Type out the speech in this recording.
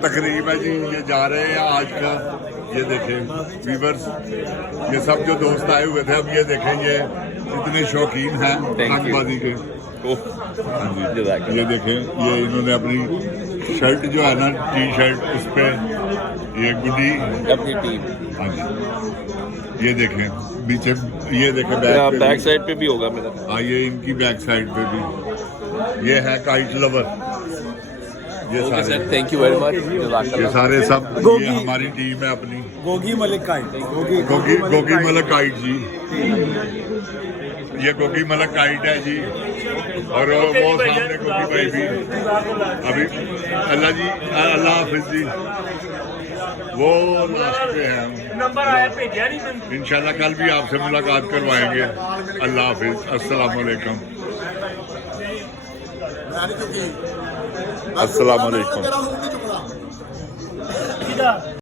तकरीब है जी, ये जा रहे हैं आज का। ये देखें वीवर्स, ये सब जो दोस्त आए हुए थे, अब ये देखें ये इतने शौकीन हैं आतंकवादी के। हाँ जी, ये देखें, ये इन्होंने अपनी शर्ट जो है ना, टी शर्ट, उस पे ये गुड्डी अपनी टीम। हाँ जी, ये देखें पीछे, ये देखें बैक साइड पे भी होगा मेरा। हाँ, ये इनकी बैक साइड पे भी। ये है काइट लवर। ये सारे, थैंक यू वेरी मच। ये सारे सब ये हमारी टीम है अपनी। गोगी मलिक काइट, गोगी मलक काइट जी, ये गोगी मलक काइट है जी। और वो सामने गोगी भाई भी अभी। अल्लाह जी, अल्लाह हाफिज जी। वो लास्ट पे हैं, इंशाल्लाह कल भी आपसे मुलाकात करवाएंगे। अल्लाह हाफिज, अस्सलाम वालेकुम। अस्सलाम वालेकुम।